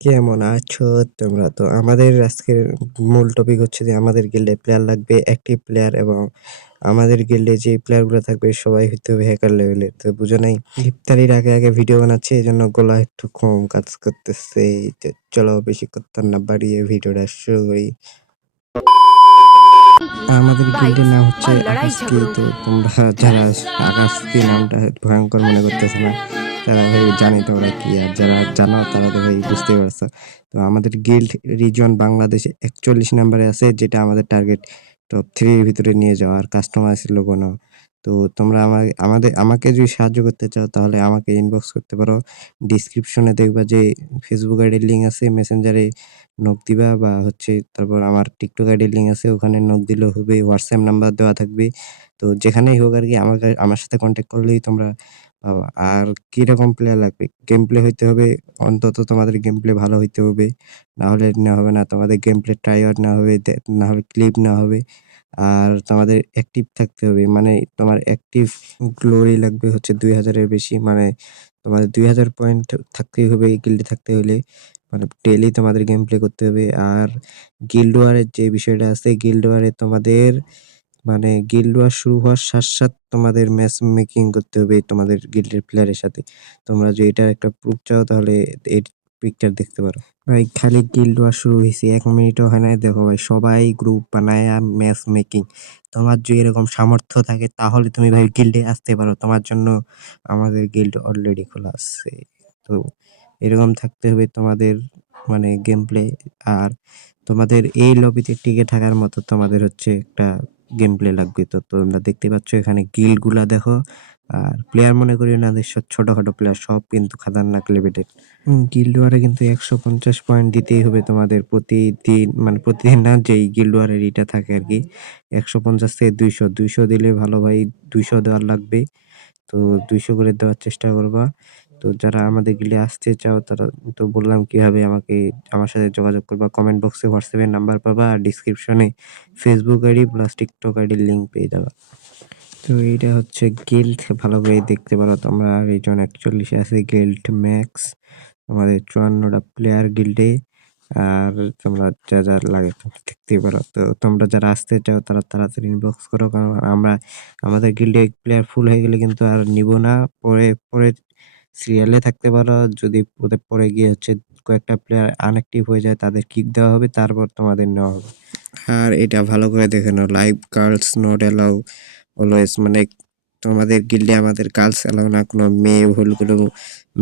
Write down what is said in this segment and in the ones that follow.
কেমন আছো তোমরা? তো আমাদের আজকের মূল টপিক হচ্ছে যে আমাদের গিল্ডে প্লেয়ার লাগবে অ্যাক্টিভ প্লেয়ার এবং আমাদের গিল্ডে যে প্লেয়ারগুলো থাকবে সবাই হইতে হবে হ্যাকার লেভেলের। তো বুঝো নাই ইফতারির আগে ভিডিও বানাচ্ছি এজন্য গলা একটু কম কাজ করতেছে। তো চলো বেশি কথা না বাড়িয়ে ভিডিওটা শুরু করি। আমাদের গিল্ডের নাম হচ্ছে আকাশকি। তো তোমরা যারা আকাশকি নামটা ভয়ঙ্কর মনে করতেছো না, তারা ভাই জানি তোমরা কি, আর যারা জানো তারা তো ভাই বুঝতেই পারছো। তো আমাদের গিল্ড রিজন বাংলাদেশে 41 নম্বরে আছে, যেটা আমাদের টার্গেট টপ 3 এর ভিতরে নিয়ে যাওয়া আর কাস্টমাইজ লোগো নাও। তো তোমরা আমাকে যদি সাহায্য করতে চাও তাহলে আমাকে ইনবক্স করতে পারো। ডিসক্রিপশনে দেখবা যে ফেসবুক আইডির লিঙ্ক আছে, মেসেঞ্জারে নক দিবা, বা হচ্ছে তারপর আমার টিকটক আইডির লিঙ্ক আছে, ওখানে নক দিলেও হবে। হোয়াটসঅ্যাপ নাম্বার দেওয়া থাকবে। তো যেখানেই হোক আর কি আমার সাথে কন্ট্যাক্ট করলেই তোমরা পাবা। আর কিরকম প্লেয়ার লাগবে? গেম প্লে হইতে হবে, অন্তত তোমাদের গেম প্লে ভালো হইতে হবে, না হলে নেওয়া হবে না। তোমাদের গেম প্লে ট্রাই আউট না হবে, না হলে ক্লিপ না হবে। আর তোমাদের অ্যাক্টিভ থাকতে হবে, মানে তোমার অ্যাক্টিভ গ্লোরি লাগবে হচ্ছে 2000-এর বেশি, মানে তোমাদের 2000 পয়েন্ট থাকতেই হবে এই গিল্ডে থাকতে হলে। মানে ডেইলি তোমাদের গেম প্লে করতে হবে। আর গিল্ড ওয়ারের যে বিষয়টা আছে, গিল্ড ওয়ারে তোমাদের মানে গিল্ড ওয়ার শুরু হওয়ার সাথে তোমাদের ম্যাচ মেকিং করতে হবে তোমাদের গিল্ডের প্লেয়ারের সাথে। তোমরা যদি এটার একটা প্রুফ চাও তাহলে এই পিকচার দেখতে পারো। ভাই খালি গিল্ড ওয়ার শুরু হয়েছে 1 মিনিটও হয় নাই, দেখো ভাই সবাই গ্রুপ বানায় ম্যাচ মেকিং। তোমার যদি এরকম সামর্থ্য থাকে তাহলে তুমি ভাই গিল্ডে আসতে পারো, তোমার জন্য আমাদের গিল্ড অলরেডি খোলা আছে। তো এরকম থাকতে হবে তোমাদের, মানে গেম প্লে। আর তোমাদের এই লবিতে টিকে থাকার মতো তোমাদের হচ্ছে একটা গেম প্লে লাগবে। তো তোমরা দেখতে পাচ্ছ এখানে গিল্ড গুলা দেখো। আর প্লেয়ার মনে করি না যে সব ছোটখাটো প্লেয়ার, সব কিন্তু খাতারনাক লেভেলের। গিল্ড ওয়ারে কিন্তু 150 পয়েন্ট দিতেই হবে তোমাদের প্রতিদিন, মানে প্রতিদিন না, যেই গিল্ড ওয়ারের এটা থাকে আর কি। 150 থেকে 200 দিলে ভালো ভাই, 200 দেওয়ার লাগবে। তো 200 করে দেওয়ার চেষ্টা করবা। তো যারা আমাদের গিল্ডে আসতে চাও তারা, তো বললাম কিভাবে আমার সাথে যোগাযোগ করবা। কমেন্ট বক্সে হোয়াটসঅ্যাপের নাম্বার পাবা, আর ডিসক্রিপশনে ফেসবুক আইডি প্লাস টিকটক আইডির লিঙ্ক পেয়ে যাবা। তো এইটা হচ্ছে গিল্ড, ভালো করে দেখতে পারো তোমরা। রিজন 41 আছে গিল্ড ম্যাক্স, আমাদের 54টা প্লেয়ার গিল্ডে। আর তোমরা যা যা লাগে তোমরা দেখতেই পারো। তো তোমরা যারা আসতে চাও তারা তাড়াতাড়ি ইনবক্স করো, কারণ আমাদের গিল্ডে প্লেয়ার ফুল হয়ে গেলে কিন্তু আর নিব না। পরে পরে সিরিয়ালে থাকতে পারো, যদি ওদের পরে গিয়ে হচ্ছে কয়েকটা প্লেয়ার আনঅ্যাক্টিভ হয়ে যায় তাদের কিক দেওয়া হবে, তারপর তোমাদের নেওয়া হবে। আর এটা ভালো করে দেখে নাও, live girls not allow always, মানে তোমাদের গিল্ডে আমাদের গার্লস অ্যালাউ না, কোনো মেয়ে ভুল কোনো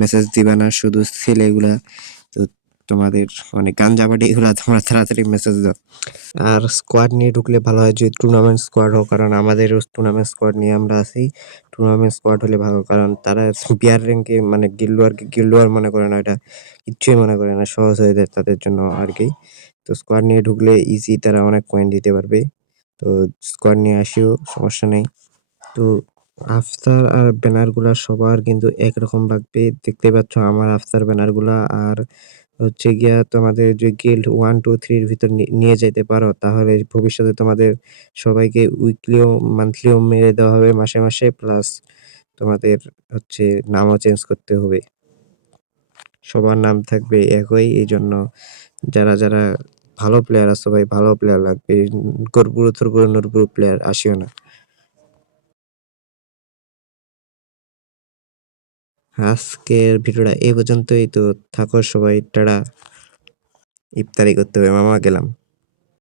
মেসেজ দিবা না, শুধু ছেলেগুলা। তো তোমাদের মানে গাঞ্জাবাটি এগুলা তোমরা তাড়াতাড়ি মেসেজ দাও। আর স্কোয়াড নিয়ে ঢুকলে ভালো হয়, যদি টুর্নামেন্ট স্কোয়াড হোক, কারণ আমাদেরও টুর্নামেন্ট স্কোয়াড নিয়ে আমরা আছি। টুর্নামেন্ট স্কোয়াড হলে ভালো, কারণ তারা বিয়ার র্যাঙ্কে মানে গিল্ড ওয়ার মনে করে না, এটা কিচ্ছুই মনে করে না, সহজ হয়ে যায় তাদের জন্য আর কি। তো স্কোয়াড নিয়ে ঢুকলে ইজি, তারা অনেক পয়েন্ট দিতে পারবে। তো স্কোয়াড নিয়ে আসিও, সমস্যা নেই। তো আফতার আর ব্যানারগুলা সবার কিন্তু একরকম লাগবে, দেখতে পাচ্ছ আমার আফতার ব্যানারগুলা। আর হচ্ছে গিয়া তোমাদের যে গিল্ড 1 2 3 এর ভিতর নিয়ে যাইতে পারো, তাহলে ভবিষ্যতে তোমাদের সবাইকে উইকলিও মান্থলিও মেরে দেওয়া হবে, মাসে মাসে। প্লাস তোমাদের হচ্ছে নামও চেঞ্জ করতে হবে, সবার নাম থাকবে একই। এই জন্য যারা যারা ভালো প্লেয়ার আছে ভাই, ভালো প্লেয়ার লাগবে, গরপুরো থরপুরো নরপুরো প্লেয়ার আসিও না। আজকের ভিডিওটা এই পর্যন্তই। তো থাকো সবাই, টাটা। ইফতারি করতে হবে, মামা গেলাম।